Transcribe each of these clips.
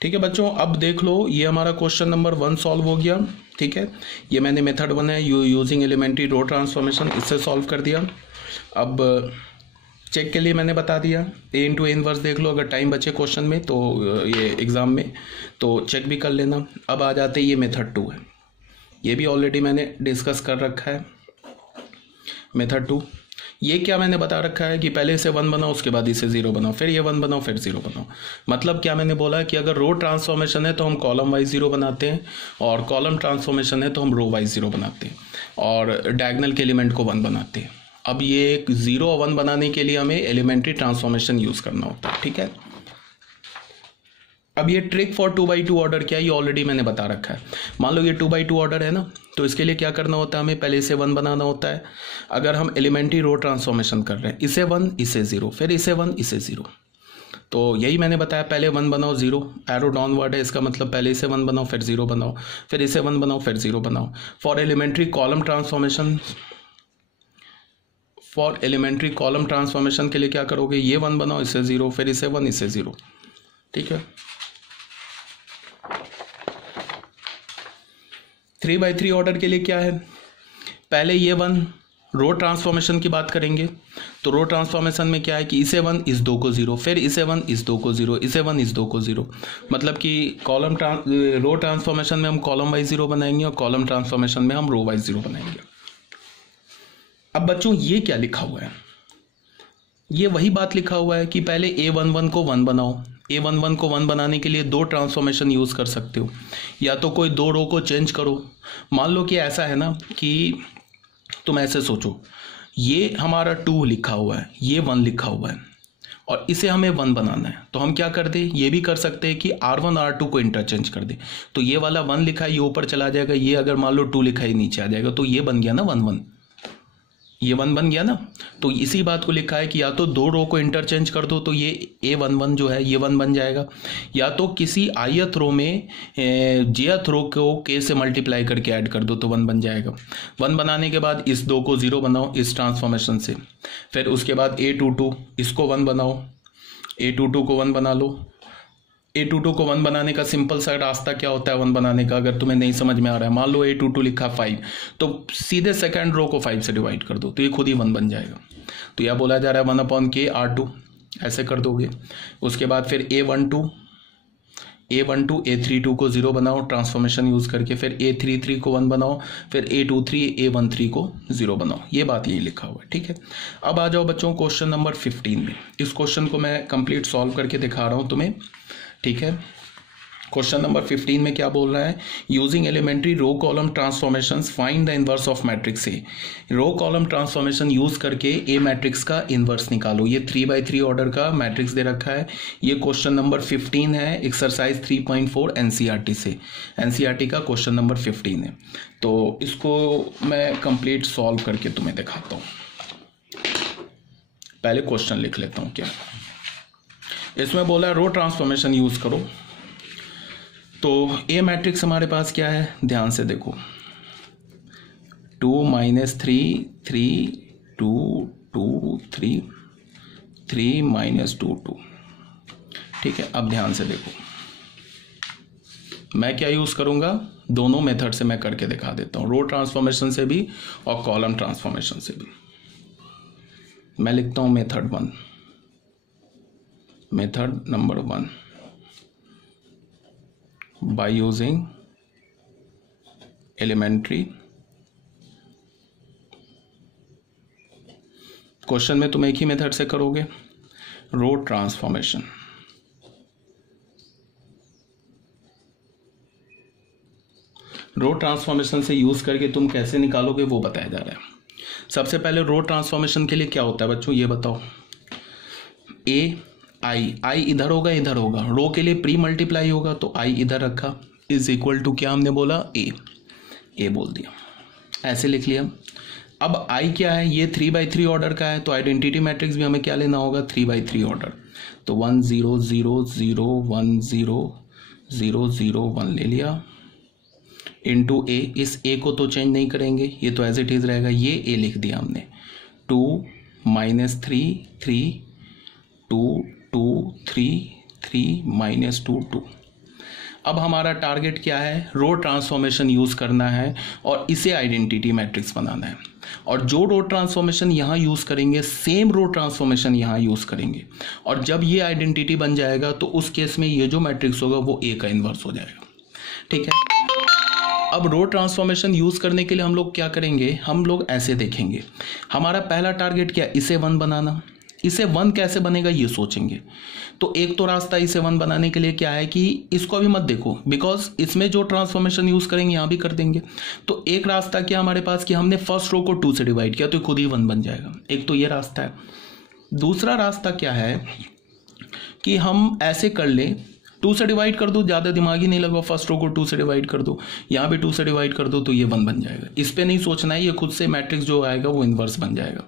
ठीक है बच्चों, अब देख लो ये हमारा क्वेश्चन नंबर 1 सॉल्व हो गया। ठीक है, ये मैंने मेथड 1 है यूजिंग एलिमेंट्री रो ट्रांसफॉर्मेशन, इससे सॉल्व कर दिया। अब चेक के लिए मैंने बता दिया ए इंटू ए इनवर्स देख लो, अगर टाइम बचे क्वेश्चन में तो ये एग्ज़ाम में तो चेक भी कर लेना। अब आ जाते ये मेथड 2 है, ये भी ऑलरेडी मैंने डिस्कस कर रखा है। मेथड 2 ये क्या मैंने बता रखा है कि पहले इसे 1 बनाओ, उसके बाद इसे 0 बनाओ, फिर ये 1 बनाओ, फिर 0 बनाओ। मतलब क्या मैंने बोला कि अगर रो ट्रांसफॉर्मेशन है तो हम कॉलम वाइज 0 बनाते हैं, और कॉलम ट्रांसफॉर्मेशन है तो हम रो वाइज 0 बनाते हैं, और डायगोनल के एलिमेंट को 1 बनाते हैं। अब ये 0 और 1 बनाने के लिए हमें एलिमेंट्री ट्रांसफॉर्मेशन यूज़ करना होता है। ठीक है, अब ये ट्रिक फॉर 2x2 ऑर्डर क्या है, ये ऑलरेडी मैंने बता रखा है। मान लो ये 2x2 ऑर्डर है ना, तो इसके लिए क्या करना होता है, हमें पहले इसे 1 बनाना होता है। अगर हम एलिमेंट्री रो ट्रांसफॉर्मेशन कर रहे हैं, इसे 1 इसे 0, फिर इसे 1 इसे 0, तो यही मैंने बताया, पहले 1 बनाओ 0, एरो डाउनवर्ड है, इसका मतलब पहले इसे 1 बनाओ, फिर 0 बनाओ, फिर इसे 1 बनाओ, फिर 0 बनाओ। फॉर एलिमेंट्री कॉलम ट्रांसफॉर्मेशन के लिए क्या करोगे, ये 1 बनाओ, इसे 0, फिर इसे 1 इसे 0। ठीक है, 3x3 ऑर्डर के लिए क्या है, पहले ये 1 रो ट्रांसफॉर्मेशन की बात करेंगे, तो रो ट्रांसफॉर्मेशन में क्या है कि इसे 1 इस 2 को 0, फिर इसे 1 इस 2 को 0, इसे 1 इस 2 को 0। मतलब कि रो ट्रांसफॉर्मेशन में हम कॉलम वाइज 0 बनाएंगे और कॉलम ट्रांसफॉर्मेशन में हम रो वाइज 0 बनाएंगे। अब बच्चों ये क्या लिखा हुआ है, ये वही बात लिखा हुआ है कि पहले A11 को 1 बनाओ। A11 को 1 बनाने के लिए 2 ट्रांसफॉर्मेशन यूज़ कर सकते हो, या तो कोई 2 रो को चेंज करो। मान लो कि ऐसा है ना कि तुम ऐसे सोचो, ये हमारा 2 लिखा हुआ है, ये 1 लिखा हुआ है, और इसे हमें 1 बनाना है, तो हम क्या कर दे, ये भी कर सकते हैं कि R1 R2 को इंटरचेंज कर दे, तो ये वाला 1 लिखा है ये ऊपर चला जाएगा, ये अगर मान लो 2 लिखा है नीचे आ जाएगा, तो ये बन गया ना 1 1, ये 1 बन गया ना। तो इसी बात को लिखा है कि या तो 2 रो को इंटरचेंज कर दो, तो ये A11 जो है ये 1 बन जाएगा, या तो किसी ith रो में jth रो को k से मल्टीप्लाई करके ऐड कर दो तो 1 बन जाएगा। 1 बनाने के बाद इस 2 को 0 बनाओ इस ट्रांसफॉर्मेशन से, फिर उसके बाद A22 इसको 1 बनाओ, A22 को 1 बना लो। A22 को 1 बनाने का सिंपल सा रास्ता क्या होता है 1 बनाने का, अगर तुम्हें नहीं समझ में आ रहा है, मान लो A22 लिखा 5, तो सीधे सेकंड रो को 5 से डिवाइड कर दो, तो ये खुद ही 1 बन जाएगा। तो यह बोला जा रहा है 1/k R2, ऐसे कर दोगे। उसके बाद फिर A12 A32 को 0 बनाओ ट्रांसफॉर्मेशन यूज़ करके, फिर A33 को 1 बनाओ, फिर A23 A13 को 0 बनाओ। ये बात यही लिखा हुआ है। ठीक है, अब आ जाओ बच्चों क्वेश्चन नंबर 15 में। इस क्वेश्चन को मैं कंप्लीट सॉल्व करके दिखा रहा हूँ तुम्हें। ठीक है, क्वेश्चन नंबर 15 में क्या बोल रहा है, using elementary row column transformation find the inverse of matrix A. Row column transformation use करके ए मैट्रिक्स का इनवर्स निकालो। ये 3x3 ऑर्डर का मैट्रिक्स दे रखा है। ये क्वेश्चन नंबर 15 है, एक्सरसाइज 3.4 एनसीईआरटी से। एनसीईआरटी का क्वेश्चन नंबर 15 है, तो इसको मैं कंप्लीट सॉल्व करके तुम्हें दिखाता हूँ। पहले क्वेश्चन लिख लेता हूँ। क्या इसमें बोला है रो ट्रांसफॉर्मेशन यूज करो, तो ए मैट्रिक्स हमारे पास क्या है, ध्यान से देखो, 2 - 3 3 2 2 3 3 - 2 2। ठीक है, अब ध्यान से देखो, मैं क्या यूज करूंगा, दोनों मेथड से मैं करके दिखा देता हूं, रो ट्रांसफॉर्मेशन से भी और कॉलम ट्रांसफॉर्मेशन से भी। मैं लिखता हूं method 1, method number 1, by using elementary। Question में तुम एक ही मेथड से करोगे, रो ट्रांसफॉर्मेशन। रो ट्रांसफॉर्मेशन से यूज करके तुम कैसे निकालोगे वो बताया जा रहा है। सबसे पहले रो ट्रांसफॉर्मेशन के लिए क्या होता है बच्चों, ये बताओ। आई इधर होगा इधर होगा, रो के लिए प्री मल्टीप्लाई होगा, तो आई इधर रखा, इज इक्वल टू क्या हमने बोला, ए बोल दिया, ऐसे लिख लिया। अब आई क्या है, ये 3x3 ऑर्डर का है, तो आइडेंटिटी मैट्रिक्स भी हमें क्या लेना होगा, 3x3 ऑर्डर। तो 1 0 0 0 1 0 0 0 1 ले लिया, इंटू ए। इस ए को तो चेंज नहीं करेंगे, ये तो एज इट इज रहेगा, ये ए लिख दिया हमने। 2 - 3 3 2 2 3 3 - 2 2। अब हमारा टारगेट क्या है, रो ट्रांसफॉर्मेशन यूज करना है और इसे आइडेंटिटी मैट्रिक्स बनाना है। और जो रो ट्रांसफॉर्मेशन यहाँ यूज करेंगे सेम रो ट्रांसफॉर्मेशन यहाँ यूज करेंगे, और जब ये आइडेंटिटी बन जाएगा तो उस केस में ये जो मैट्रिक्स होगा वो ए का इन्वर्स हो जाएगा। ठीक है, अब रो ट्रांसफॉर्मेशन यूज करने के लिए हम लोग क्या करेंगे, हम लोग ऐसे देखेंगे। हमारा पहला टारगेट क्या, इसे 1 बनाना। इसे 1 कैसे बनेगा ये सोचेंगे। तो एक तो रास्ता इसे 1 बनाने के लिए क्या है कि इसको अभी मत देखो, बिकॉज इसमें जो ट्रांसफॉर्मेशन यूज करेंगे यहां भी कर देंगे। तो एक रास्ता क्या हमारे पास कि हमने फर्स्ट रो को 2 से डिवाइड किया तो खुद ही 1 बन जाएगा। एक तो ये रास्ता है। दूसरा रास्ता क्या है कि हम ऐसे कर ले, 2 से डिवाइड कर दो, ज़्यादा दिमाग ही नहीं लगा, फर्स्ट रो को 2 से डिवाइड कर दो, यहाँ भी 2 से डिवाइड कर दो तो ये 1 बन जाएगा। इस पर नहीं सोचना है, ये खुद से मैट्रिक्स जो आएगा वो इन्वर्स बन जाएगा।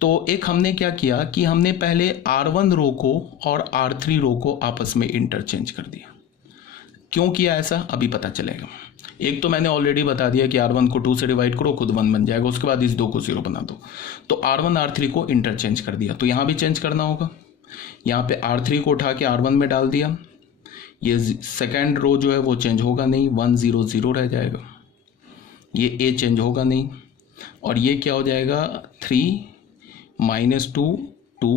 तो एक हमने क्या किया कि हमने पहले R1 रो को और R3 रो को आपस में इंटरचेंज कर दिया। क्यों किया ऐसा अभी पता चलेगा। एक तो मैंने ऑलरेडी बता दिया कि R1 को 2 से डिवाइड करो खुद 1 बन जाएगा, उसके बाद इस 2 को 0 बना दो। तो R1 R3 को इंटरचेंज कर दिया, तो यहाँ भी चेंज करना होगा। यहाँ पे R3 को उठा के R1 में डाल दिया, ये सेकेंड रो जो है वो चेंज होगा नहीं, 1 0 0 रह जाएगा। ये ए चेंज होगा नहीं, और ये क्या हो जाएगा 3 -2 2,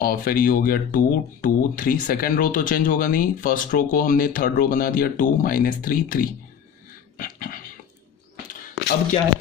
और फिर ये हो गया 2 2 3। सेकेंड रो तो चेंज होगा नहीं, फर्स्ट रो को हमने थर्ड रो बना दिया 2 -3 3। अब क्या है,